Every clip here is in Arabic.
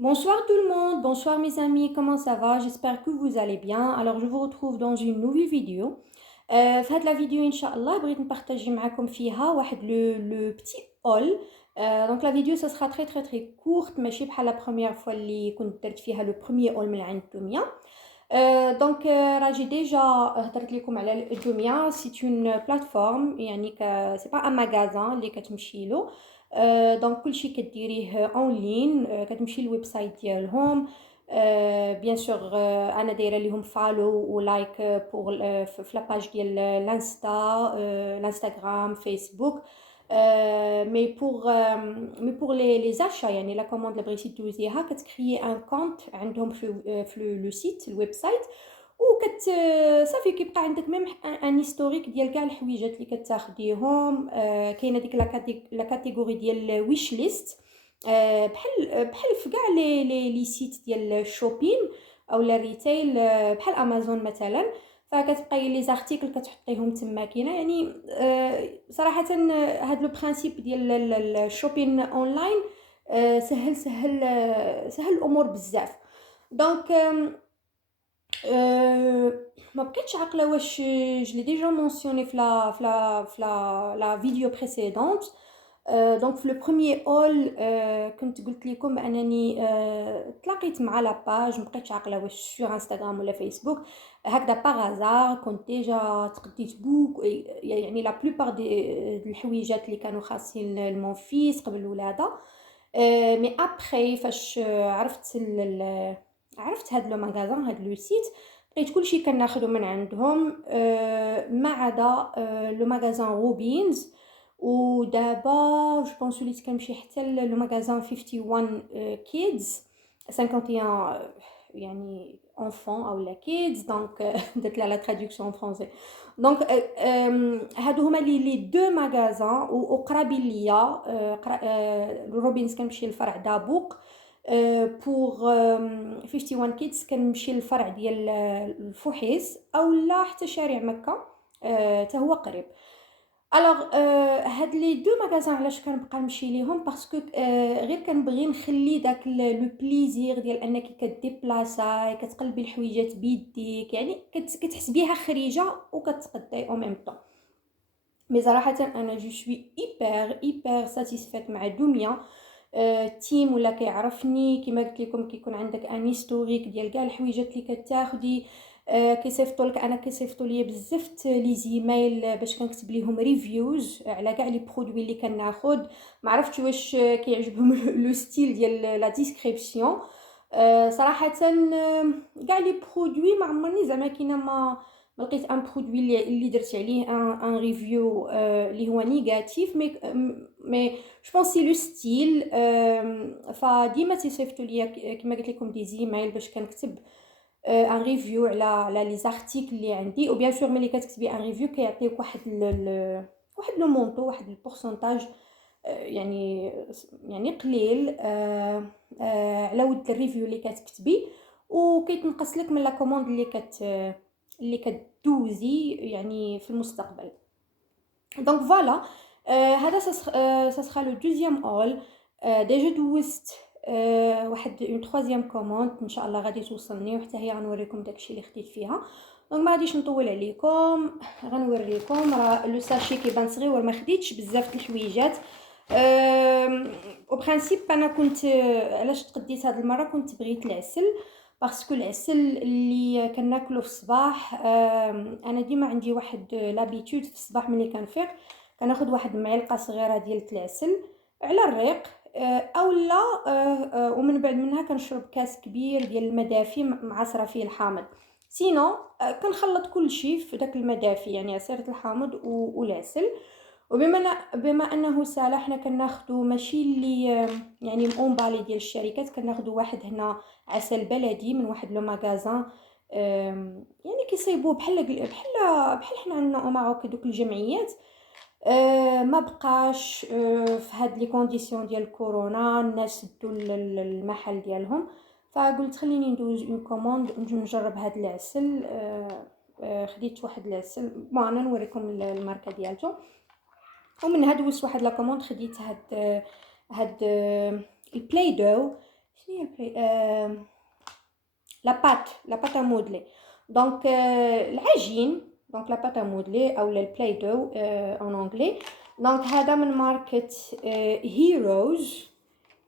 Bonsoir tout le monde, bonsoir mes amis, comment ça va? J'espère que vous allez bien. Alors je vous retrouve dans une nouvelle vidéo. في هاد la vidéo إن شاء الله بغيت نبارطاجي معاكم فيها واحد le petit haul. Donc la vidéo ça sera très très très courte ماشي بحال la première fois اللي كنت درت فيها le premier haul من عند دمية. Donc راجي déjà هضرت لكم على دمية. C'est une plateforme يعني c'est pas un magasin اللي كتمشي له. دونك كلشي كديريه اون لين، كتمشي للويب سايت ديالهم. بيان سور انا دايره ليهم فالو ولايك بور في لاباج ديال الانستغرام فيسبوك. مي بور لي زاشا يعني لا كوموند اللي بغيتي دوزيها كتكريي ان كونت عندهم في لو سيت الويب سايت. وكت صافي كيبقى عندك ميم ان هيستوريك ديال كاع الحويجات اللي كتاخديهم. كاينه ديك لا كاتيجوري ديال ويش ليست. بحال في كاع لي سيت ديال الشوبين او لا ريتيل، بحال امازون مثلا. فكتبقاي لي زارتيكل كتحطيهم تما كاينه يعني. صراحه هاد لو برينسيپ ديال الشوبين اونلاين سهل الامور بزاف. دونك ما بقيتش عاقله واش جو لي ديجا مونسيوني في لا فيديو بريسيدونت. دونك في لو بروميير اول كنت قلت لكم انني تلاقيت مع لا باج، ما بقيتش عاقله واش سور انستغرام ولا فيسبوك. هكذا باغازار كنت ديجا تقديت بوك يعني لا بلوبار دي الحويجات اللي كانوا خاصين المونفيس قبل الولاده. مي ابخي فاش عرفت هاد لو ماغازان هاد لو سيت، لقيت كلشي كناخدو من عندهم ما عدا لو ماغازان روبينز. ودابا جو بونس وليت كنمشي حتى لو ماغازان 51 كيدز 51 يعني enfant او لا كيدز. دونك درت لها لا تراديكسيون فرونسي. دونك هادو هما لي دو ماغازان وقرابين ليا. روبينز كنمشي للفرع دابوق. بور 51 كيدز كنمشي للفرع ديال الفحيص او لا حتى شارع مكة حتى هو قريب. الوغ هاد لي دو ماغازان علاش كنبقى نمشي ليهم باسكو غير كنبغي نخلي داك لو بليزير ديال انك كديبلاساي كتقلبي الحويجات بيديك، يعني كتحس بيها خريجه وكتقداي او ميم طون. مي صراحه انا جو سوي ايبر ساتيسفيت مع دميه. تيم ولا كيعرفني كما قلت لكم كيكون عندك ان هيستوريك ديال كاع الحويجات اللي كتاخدي. كيصيفطوا لك، انا كيصيفطوا لي بزاف لي زيميل باش كنكتب ليهم ريفيوز على كاع لي برودوي اللي كناخد. ما عرفتش واش كيعجبهم لو ستيل ديال لا ديسكريبسيون. صراحه كاع لي برودوي ما عمرني زعما كاينه ما لقيت ان برودوي اللي درت عليه ان ريفيو اللي هو نيجاتيف. مي جو بونس سي لو ستيل. فديما تيصيفطوا ليا كما قلت لكم دي زيميل باش كنكتب ان ريفيو على لي زارتيكل اللي عندي. او بيان سور ملي كتكتبي ان ريفيو كيعطيوك واحد لو مونطو، واحد البورسونتاج يعني قليل على ود الريفيو اللي كتكتبي، وكيتنقص لك من لا كوموند اللي كدوزي يعني في المستقبل. دونك فوالا. هذا سا لو دوزيام اول. ديجا دوزت واحد اون تروازيام كوموند ان شاء الله غادي توصلني، وحتى هي غنوريكم داكشي اللي خديت فيها. دونك ما غاديش نطول عليكم، غنوريكم. راه لو ساشي كيبان صغير ما خديتش بزاف د الحويجات. او برينسيپ انا كنت علاش تقديت هاد المره كنت بغيت العسل، باسكو العسل اللي كناكلو في الصباح. انا ديما عندي واحد لابيتود في الصباح ملي كنفيق كناخذ واحد المعلقه صغيره ديال العسل على الريق، او لا ومن بعد منها كنشرب كاس كبير ديال المدافي معصره فيه الحامض. سينو كنخلط كل شيء في داك المدافي، يعني عصيره الحامض والعسل. بما انه سالا حنا كناخذوا ماشي اللي يعني مونبالي ديال الشركات، كناخذوا واحد هنا عسل بلدي من واحد لو ماغازان. يعني كيصايبوه بحال حنا عندنا او ماروك دوك الجمعيات. ما بقاش في هاد لي كونديسيون ديال كورونا الناس دو المحل ديالهم، فقلت خليني ندوز اون كوموند نجرب هاد العسل. خديت واحد العسل انا نوريكم الماركه ديالته. ومن هاد دوزت واحد لا كوموند خديت هاد البلاي دو. شنو هي البلاي لا بات ا مودلي. دونك العجين، دونك لا بات ا مودلي او البلاي دو ان انجلي. دونك هذا من ماركة هيروز،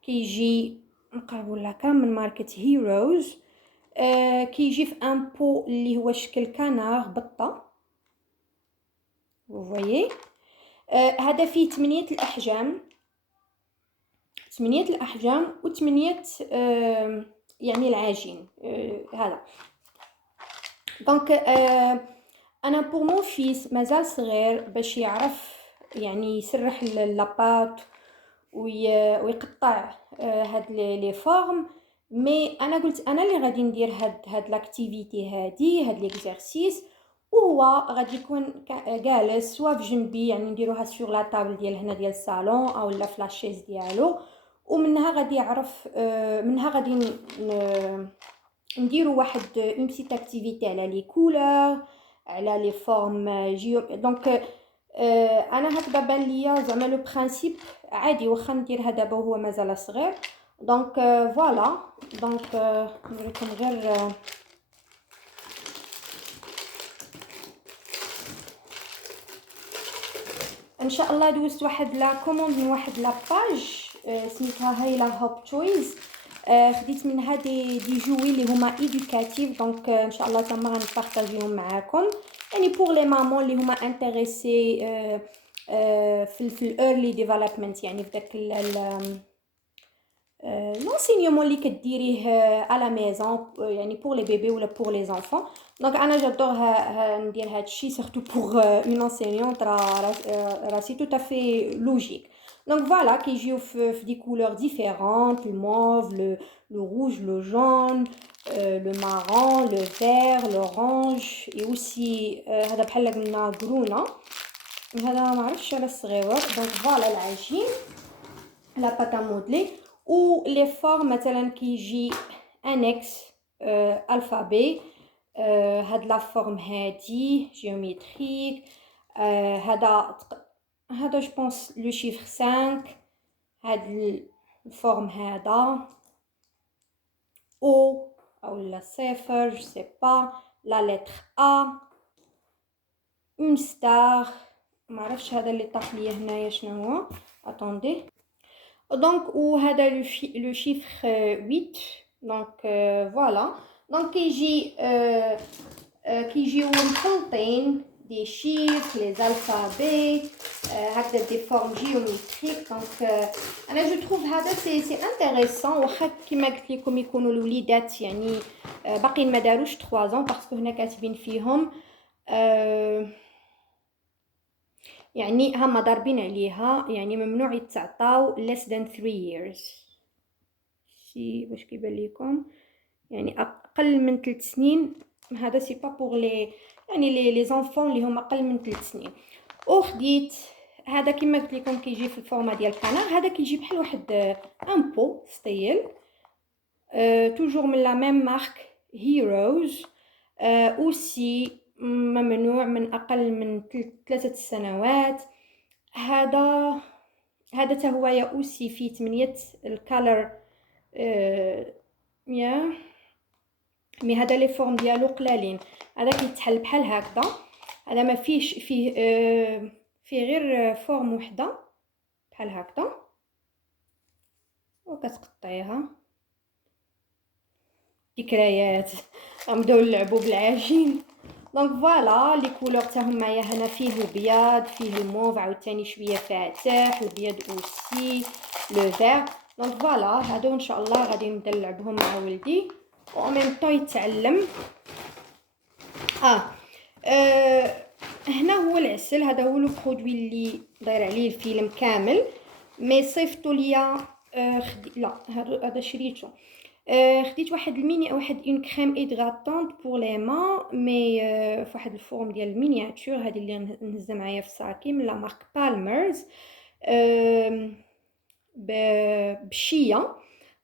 كيجي نقربوا لك من ماركة هيروز. كيجي في ان بو اللي هو شكل كنار بطه، فوايي. هذا فيه 8 الأحجام، 8 الأحجام و8 يعني العجين هذا. دونك أنا بور مون فيس مازال صغير باش يعرف يعني يسرح لاباط ويقطع هاد لي فورم. مي انا قلت انا اللي غادي ندير هاد لاكتيفيتي هاد ليكزارسيس، وهو غادي يكون جالس سوا في جنبي، يعني نديروها سور لا طابل ديال هنا ديال الصالون او لا في لاشيز ديالو. ومنها غادي يعرف منها غادي نديرو واحد اون بيتيت اكتيفيتي على لي كولور، على لي فورم دونك انا هكذا بان ليا زعما لو برينسيپ عادي واخا نديرها دابا وهو مازال صغير. دونك فوالا. دونك نوريكم غير ان شاء الله دوزت واحد لا كوموند من واحد لا باج سميتها هايلا هوب تويز. خديت منها دي جوي اللي هما ايدوكاتيف. دونك ان شاء الله تما غنبارطاجيهم معاكم، يعني بور لي مامون اللي هما انتريسي في الايرلي ديفلوبمنت، يعني في داك l'enseignement اللي كديريه à la maison يعني pour les bébés ولا pour les enfants. دونك انا جادور ندير هادشي سورتو pour une enseignante راه سي tout à fait logique. دونك فوالا كيجيو في دي كولور ديفيرونت، الموف، le rouge, le jaune, le marron, le vert, l'orange et aussi هذا بحال قلنا قرونه، هذا ما عرفتش على الصغيور. دونك فوالا العجين لا باتا مودلي و لي فورم مثلا كيجي انكس الفابي. هاد لا فورم هادي جيوميتريك. هذا جو بونس لو شيفر 5. هاد الفورم هذا او لا صفر جو سي با. لا لتر ا اون ستار، ما عرفتش هذا اللي طاح ليا هنايا شنو هو. اتوندي. دونك وهذا لو شيفر 8. دونك فوالا. دونك كيجيو مخلطين دي شيفر لي الفابي هكذا دي فورم جيوميتريك. دونك انا جو تروف هذا سي انتريسون، واخا كيما قلت لكم يكونوا الوليدات يعني باقيين ما داروش 3 ans باسكو هنا كاتبين فيهم يعني هما ضاربين عليها، يعني ممنوع يتعطاو less than 3 years. شي باش كيبان لكم يعني اقل من 3 سنين. هذا سي با بور لي يعني لي زونفون اللي هما اقل من 3 سنين. وخديت هذا كما قلت لكم كيجي في الفورما ديال الكنار. هذا كيجي بحال واحد ان بو ستيل توجور من لا ميم مارك هيروز. اوسي ممنوع من اقل من 3 سنوات. هذا حتى هو يا اوسي فيه 8 الكالر يا مي هذا لي فورم ديالو قلالين. هذا كيتحل بحال هكذا. هذا ما فيهش فيه غير فورم وحده بحال هكذا وكتقطعيها. ذكريات غنبداو نلعبوا بالعجين. دونك فوالا لي كولور حتى هما هنا فيه الابيض، فيه الموف عاوتاني شويه فاتح، الابيض اوسي، لو فير. دونك فوالا هادو ان شاء الله غادي نبدا نلعبهم مع ولدي و ميم طون يتعلم. هنا هو العسل. هذا هو لو برودوي اللي داير عليه الفيلم كامل، مي صيفطوا ليا لا هذا شريته. خديت واحد الميني واحد اون كريم ايدغاتونط بور لي مان مي في واحد الفورم ديال المينياتور. هذه اللي نهزها معايا في ساكي من لا مارك بالمرز بشيه.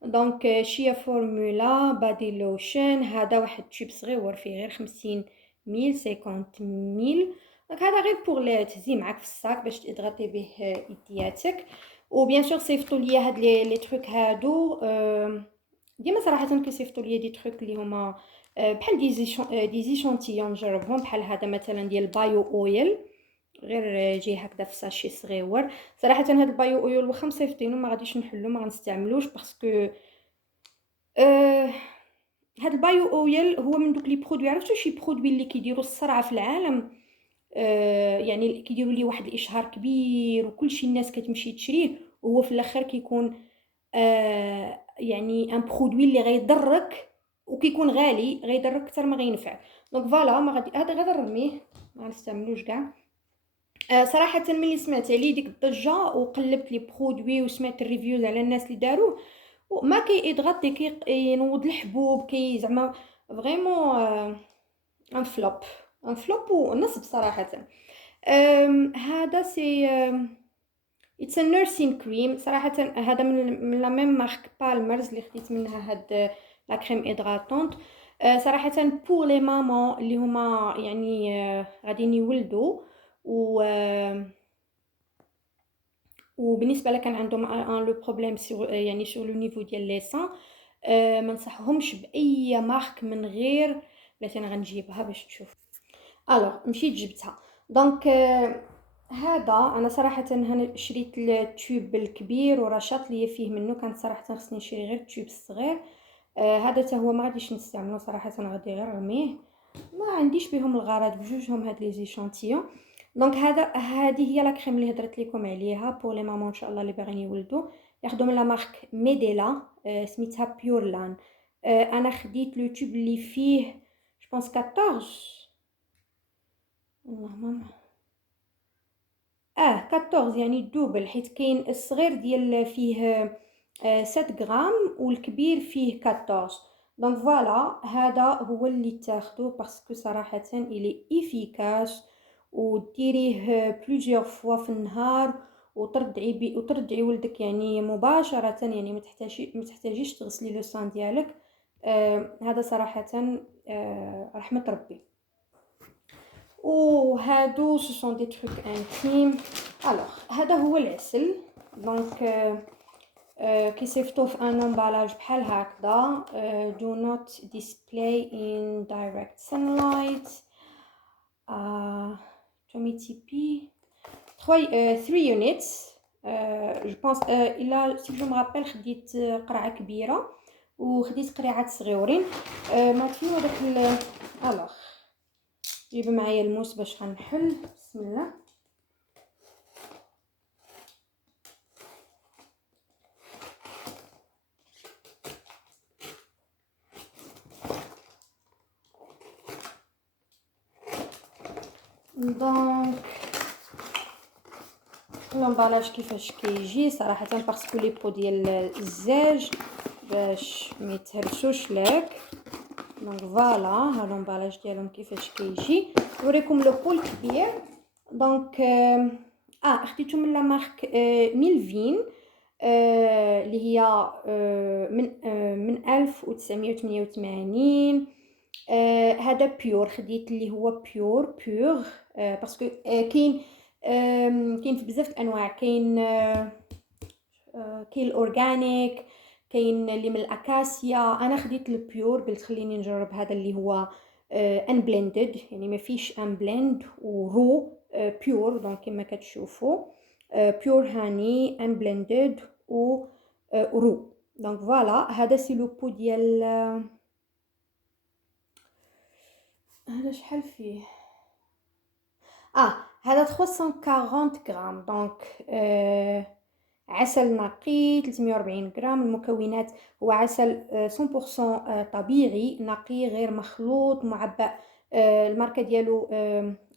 دونك شيه فورمولا بادي لوشن. هذا واحد تيوب صغيور فيه غير 50 ميل 50 ميل. دونك هذا غير بور تهزي معاك في الصاك باش تغطي به يدياتك. وبيان سور صيفطوا ليا هاد لي تروك هادو ديما صراحة كيصيفطوا ليا دي تروك اللي هما بحال دي زيشانتيون نجربهم، بحال هذا مثلا ديال بايو اويل، غير جاي هكذا في ساشي صغيور. صراحة هاد البايو اويل واخا مصيفطينو ما غاديش نحلو، ما غنستعملوش باسكو آه هاد البايو اويل هو من دوك لي برودوي، عرفتو شي برودوي اللي كيديروا الصرعة في العالم، يعني كيديروا ليه واحد الاشهار كبير وكلشي الناس كتمشي تشريه، وهو في الاخر كيكون يعني ان برودوي اللي غيضرك وكيكون غالي، غيضرك اكثر ما غينفع. دونك فوالا ما غادي هذا غادي نرميه، ما نستعملوش كاع. صراحه ملي سمعت عليه ديك الضجه وقلبت لي برودوي وسمعت الريفيوز على الناس اللي داروه، وما كيضغطي كينوض الحبوب كي زعما فريمون ان فلوب، ان فلوب ونصب صراحه. هذا سي اتس ا نيرسين كريم صراحه، هذا من لا ميم مارك بالمرز اللي خديت منها هاد لا كريم ادغاتونط. صراحه بور لي مامون اللي هما يعني غاديين يولدوا و وبالنسبه لك كان عندهم ان لو بروبليم سور يعني سور لو نيفو ديال لي سان، ما نصحهمش باي مارك من غير، بلاتي انا غنجيبها باش تشوف. الوغ مشيت جبتها. دونك هذا انا صراحه هنا شريت التوب الكبير ورشات لي فيه منه، كانت صراحه خصني نشري غير التوب الصغير. هذا حتى هو ما غاديش نستعمله صراحه، غادي غير نرميه، ما عنديش بهم الغرض بجوجهم هاد لي زيشانتيون. دونك هذه هي لا كريم اللي هضرت لكم عليها بور لي مامون ان شاء الله اللي باغيين يولدوا، ياخذوا من لا مارك ميديلا، سميتها بيور لان. انا خديت لو توب اللي فيه جو بونس 14، اللهم 14 يعني الدوبل، حيت كاين الصغير ديال فيه 7 غرام والكبير فيه 14. دونك فوالا هذا هو اللي تاخدو باسكو صراحه الي افيكاس، وديريه بلوزيور فوا في النهار وترضعي ولدك يعني مباشره، يعني ما تحتاجيش تغسلي لو سان ديالك. هذا صراحه رحمه ربي. وهادو سو سون دي تروك انتيم. الوغ هذا هو العسل، دونك كيصيفطوه في ان امبالاج بحال هكذا، do not display in direct sunlight. 3 units. جو بونس الا سي جو مغابيل خديت قرعه كبيره وخديت قريعات صغيورين. ما فيو داك الوغ جيب معايا الموس باش غنحل. بسم الله. دونك الامبالاج كيفاش كيجي صراحه باسكو لي بو ديال الزاج باش ما يتهرسوش لك. دونك فوالا ها الامبالاج ديالهم كيفاش كيجي. نوريكم لو بول كبير. دونك خديتو من لا مارك ميلفين، اللي هي من 1988. هذا بيور، خديت اللي هو بيور باسكو كاين في بزاف الانواع، كاين الاورغانيك، كاين اللي من الاكاسيا. انا خديت البيور، قلت خليني نجرب هذا اللي هو ان بلندد، يعني ما فيش ان بلند ورو بيور. دونك كما كتشوفوا بيور هاني ان بلندد و رو. دونك فوالا هذا سي لو بو ديال هذا شحال فيه. هذا 340 غرام. دونك عسل نقي 340 غرام. المكونات هو عسل 100% طبيعي نقي غير مخلوط، معبأ الماركه ديالو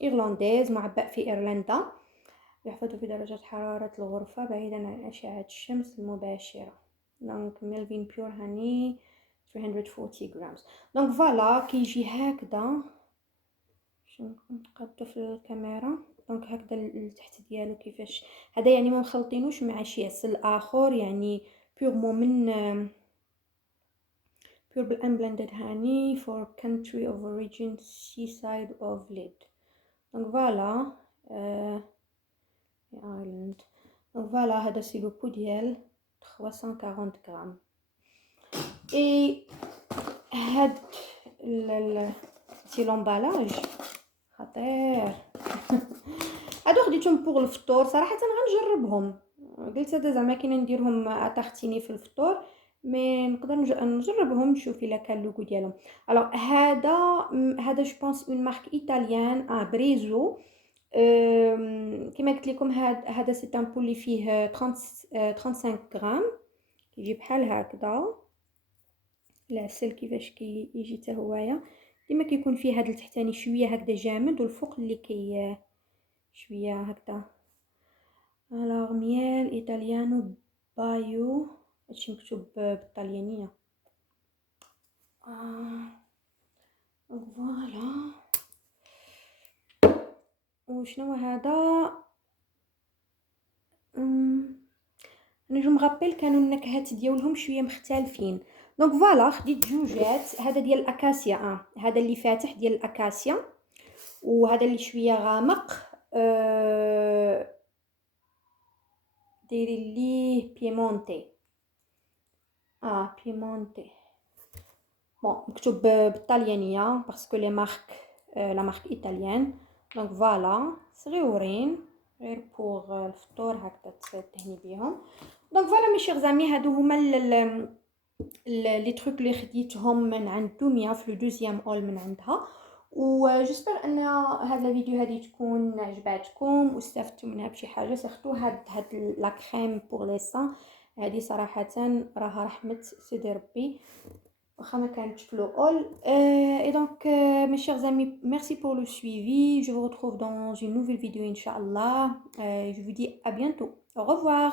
ايرلنديز، معبأ في ايرلندا، يحفظ في درجة حرارة الغرفة بعيدا عن أشعة الشمس المباشرة. دونك ميلفين بيور هاني 340 غرام. دونك فوالا كيجي هكذا، باش نقادو في الكاميرا. دونك هكذا التحت ديالو كيفاش هذا، يعني ما مخلطينوش مع شي عسل اخر، يعني بيغمون من بيور بالانبلندد هاني for country of origin seaside of lid. دونك فوالا ايرلند. دونك فوالا هذا سي لو بو ديال 340 غرام. اي هاد سي لومبالاج خطير. هادو خديتهم بوغ الفطور صراحه غنجربهم. قلت هذا زعما كاين نديرهم اتارتيني في الفطور مي نقدر نجربهم نشوف الا كان اللوغو ديالهم. الوغ هذا جو بونس اون مارك ايطاليان بريزو. كما قلت لكم هذا سي ان بول اللي فيه 35 غرام كيجي بحال هكذا. العسل كيفاش كيجي حتى هوايا ديما كيكون فيه هذا التحتاني شويه هكذا جامد والفوق اللي شويه هكذا. الوغ ميال ايطاليانو بايو هادشي مكتوب بالطليانيه. فوالا. وشنو هذا؟ انا جو مغابيل كانوا النكهات ديالهم شويه مختلفين. دونك فوالا خديت جوجات. هذا ديال الاكاسيا، هذا اللي فاتح ديال الاكاسيا وهذا اللي شويه غامق. ديري ليه بيمونتي. بيمونتي بون مكتوب بالطليانيه باسكو لي مارك لا مارك ايطاليان. دونك فوالا صغيورين غير بوغ الفطور هكذا تهني بيهم. دونك فوالا مي شيغ زامي هادو هما لي تروك اللي خديتهم من عند دوميا في لو دوزيام اول من عندها. و جيسبر ان هذا الفيديو هذه تكون عجباتكم واستفدتوا منها بشي حاجه. سيرتو هاد لا كريم بور لي سان هذه صراحه راها رحمه سيدي ربي واخا ما كانتش في لو اول. et donc mes chers amis, merci pour le suivi. Je vous retrouve dans une nouvelle vidéo inchallah. Je vous dis à bientôt. Au revoir.